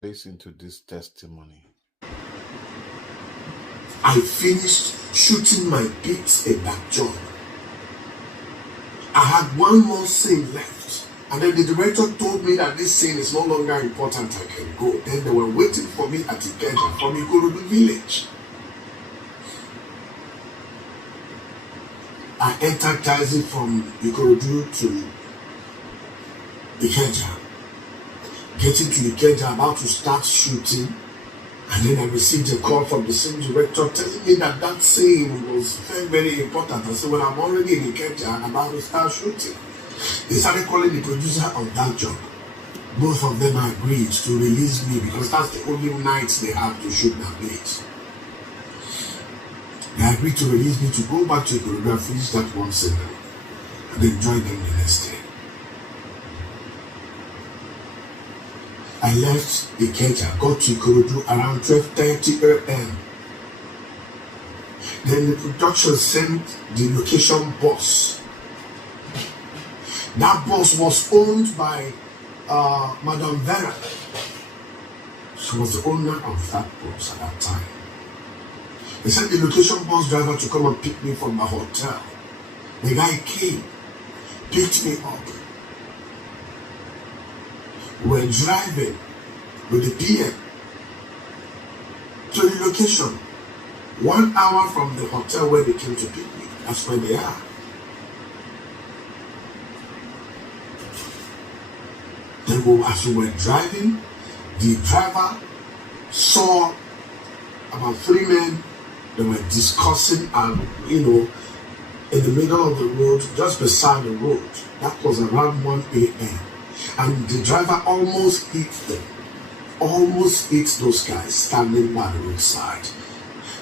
Listen to this testimony. I finished shooting my bits in that job. I had one more scene left, and then the director told me that this scene is no longer important, I can go. Then they were waiting for me at Ikeja from Ikorodu village. I entered taxi from Ikorodu to Ikeja. Getting to Ikeja, about to start shooting, and then I received a call from the same director telling me that that scene was very, very important. I said, well, I'm already in Ikeja and about to start shooting. They started calling the producer of that job. Both of them agreed to release me because that's the only nights they have to shoot that place. They agreed to release me to go back to Ikorodu and finish that one scene and then join them the next day. I left Ikeja, got to Ikorodu around 12:30 a.m. Then the production sent the location bus. That bus was owned by Madam Vera. She was the owner of that bus at that time. They sent the location bus driver to come and pick me from the hotel. The guy came, picked me up. We were driving with the PM to the location, 1 hour from the hotel where they came to pick me. That's where they are. Then as we were driving, the driver saw about 3 men that were discussing and, in the middle of the road, just beside the road. That was around 1 a.m. And the driver almost hit them. Almost hit those guys standing by the roadside.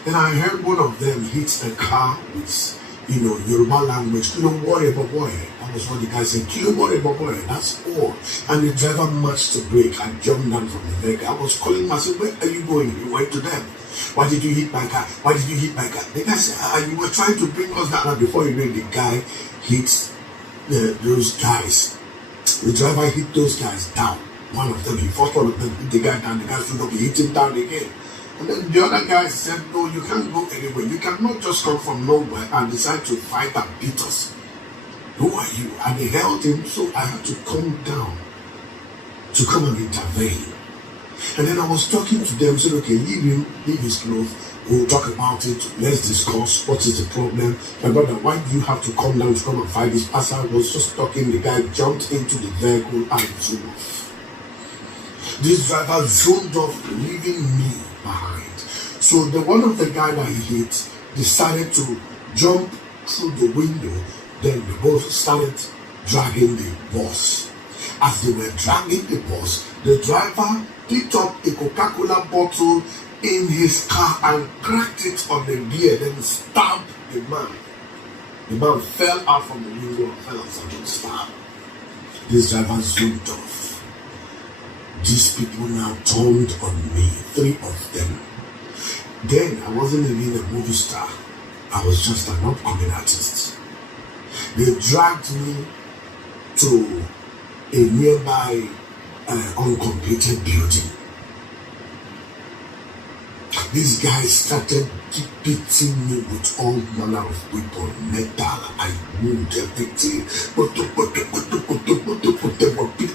Then I heard one of them hit a car with, Yoruba language. Kilo worry about boy. That was what the guy said. Kilo worry about boy. That's all. And the driver matched the brake. I jumped down from the vehicle. I was calling myself, where are you going? You went to them. Why did you hit my car? Why did you hit my car? The guy said, you were trying to bring us down. Before you know, the guy hit those guys. The driver hit those guys down. One of them, he fought one of them, hit the guy down. The guy stood up, he hit him down again. And then the other guy said, no, you can't go anywhere. You cannot just come from nowhere and decide to fight and beat us. Who are you? And they held him, so I had to come down to come and intervene. And then I was talking to them, said, okay, leave him, leave his clothes. We'll talk about it. Let's discuss what is the problem. My brother, why do you have to come down to come and fight this? As I was just talking, the guy jumped into the vehicle and zoomed off. This driver zoomed off, leaving me behind. So the one of the guy that he hit decided to jump through the window. Then they both started dragging the bus. As they were dragging the bus, the driver picked up a Coca-Cola bottle in his car and cracked it on the gear, then stabbed the man. The man fell out from the window and fell outside and stabbed. This driver zoomed off. These people now turned on me, 3 of them. Then I wasn't even a movie star. I was just an upcoming artist. They dragged me to a nearby uncompleted building. These guys started beating me with all manner of weapons, metal, and wood, everything.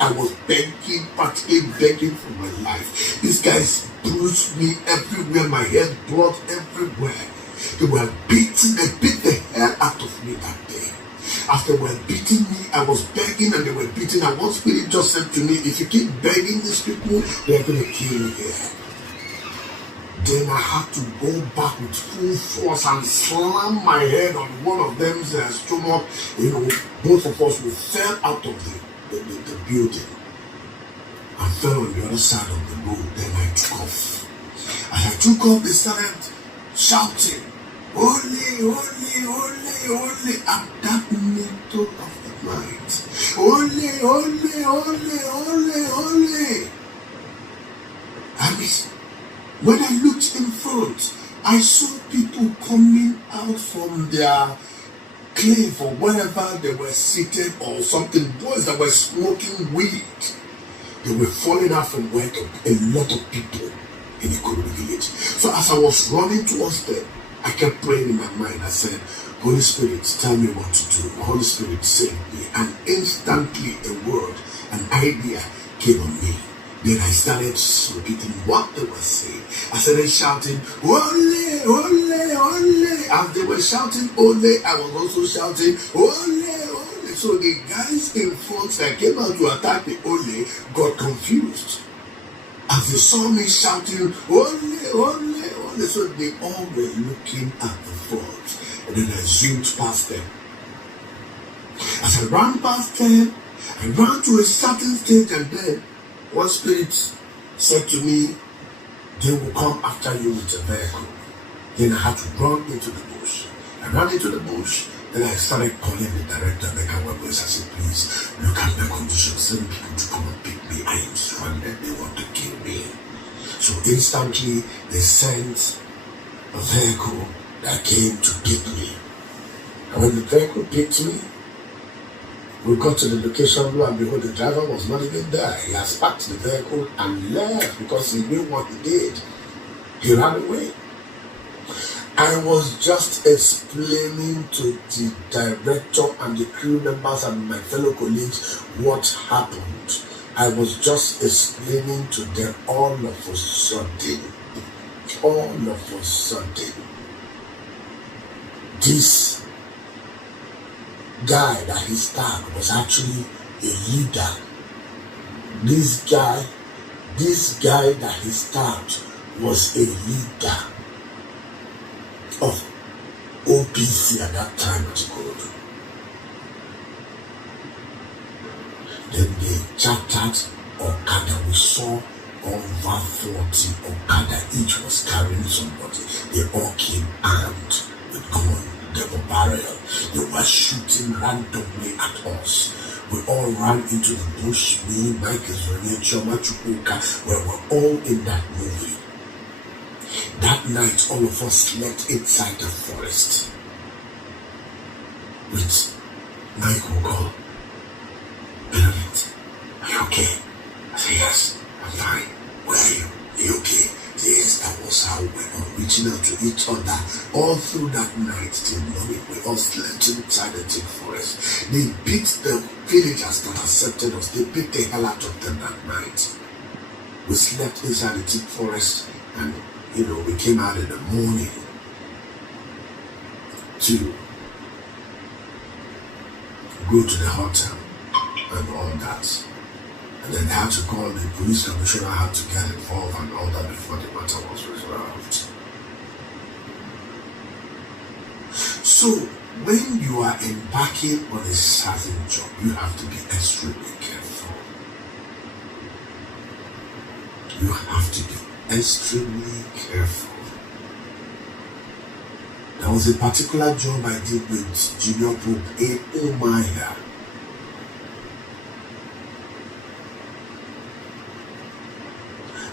I was begging, practically begging for my life. These guys bruised me everywhere, my head, blood everywhere. They were beating, they beat the hell out of me that day. As they were beating me, I was begging and they were beating. And one spirit just said to me, if you keep begging these people, they're going to kill you here. Then I had to go back with full force and slam my head on one of them's stomach. Both of us, we fell out of the building. I fell on the other side of the road. Then I took off. As I took off, they started shouting, "Holy, holy, holy, holy," at that middle of the night. Holy, holy, holy, holy, holy. And when I looked in front, I saw people coming out from their cave or wherever they were seated or something. Boys that were smoking weed. They were falling out from work, a lot of people in the Ikorodu village. So as I was running towards them, I kept praying in my mind. I said, Holy Spirit, tell me what to do. Holy Spirit, save me. And instantly a word, an idea came on me. Then I started repeating what they were saying. I started shouting, Ole, Ole, Ole. As they were shouting, Ole, I was also shouting, Ole, Ole. So the guys in front that came out to attack the Ole got confused. As they saw me shouting, Ole, Ole, Ole. So they all were looking at the front. And then I zoomed past them. As I ran past them, I ran to a certain stage, and then one spirit said to me, they will come after you with a vehicle. Then I had to run into the bush. I ran into the bush, then I started calling the director, make our voice. I said, please, look at my condition. Send people to come and pick me. I am stranded. They want to kill me. So instantly, they sent a vehicle that came to pick me. And when the vehicle picked me, we got to the location, lo and behold, the driver was not even there. He has parked the vehicle and left because he knew what he did. He ran away. I was just explaining to the director and the crew members and my fellow colleagues what happened. I was just explaining to them. All of a sudden, this guy that he stabbed was actually a leader. This guy that he stabbed was a leader of OPC at that time at Ikorodu. Then they chattered Okada. We saw over 40 Okada, each was carrying somebody. They all came armed with gun. They were barrel. They were shooting randomly at us. We all ran into the bush. Me, Mike Ezonye, Choma Chukwuka, we were all in that movie. That night, all of us slept inside the forest. With Mike will go, Benedict, are you okay? I said, yes, I'm fine. Where are you? Are you okay? Yes, that was how we were reaching out to each other all through that night till morning. We all slept inside the thick forest. They beat the villagers that accepted us. They beat the hell out of them that night. We slept inside the thick forest, and we came out in the morning to go to the hotel and all that. And then they had to call the police commissioner, had to get involved and all that before the matter was resolved. So, when you are embarking on a certain job, you have to be extremely careful. You have to be extremely careful. There was a particular job I did with Junior Pope in Umaya.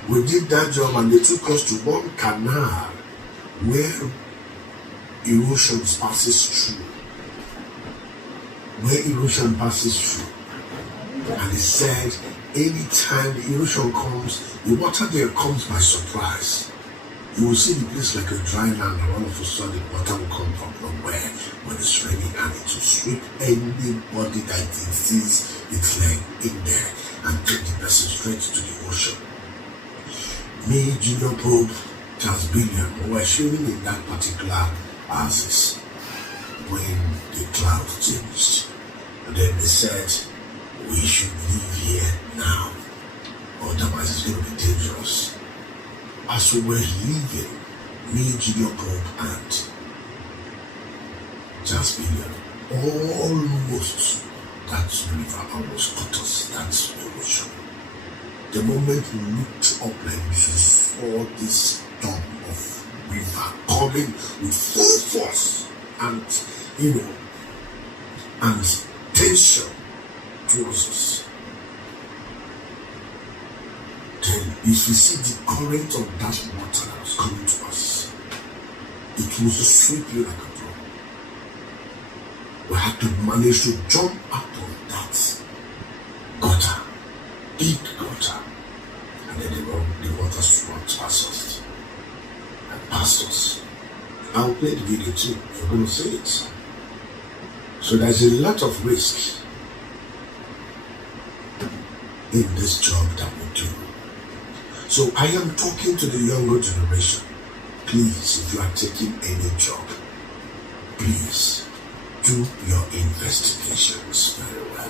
We did that job and they took us to one canal where erosion passes through. And they said, anytime the erosion comes, the water there comes by surprise. You will see the place like a dry land, and all of a sudden water will come from nowhere when it's raining, and it will sweep anybody that it sees its leg in there and take the person straight to the ocean. Me, Junior Pope, Charles Billion, were swimming in that particular oasis when the cloud changed. And then they said, we should leave here now, otherwise it's going to be dangerous. As we were leaving, me, Junior Pope, and Charles Billion, almost that river almost cut us. That's the ocean. The moment we looked up like this, we saw this storm of river coming with full force and, and tension towards us. Then, if you see the current of that water that was coming to us, it will sweep you like a broom. We had to manage to jump out of that gutter, big gutter. want us to want pastors and pastors. I'll play the video too. You're going to see it. So there's a lot of risk in this job that we do. So I am talking to the younger generation. Please, if you are taking any job, please do your investigations very well.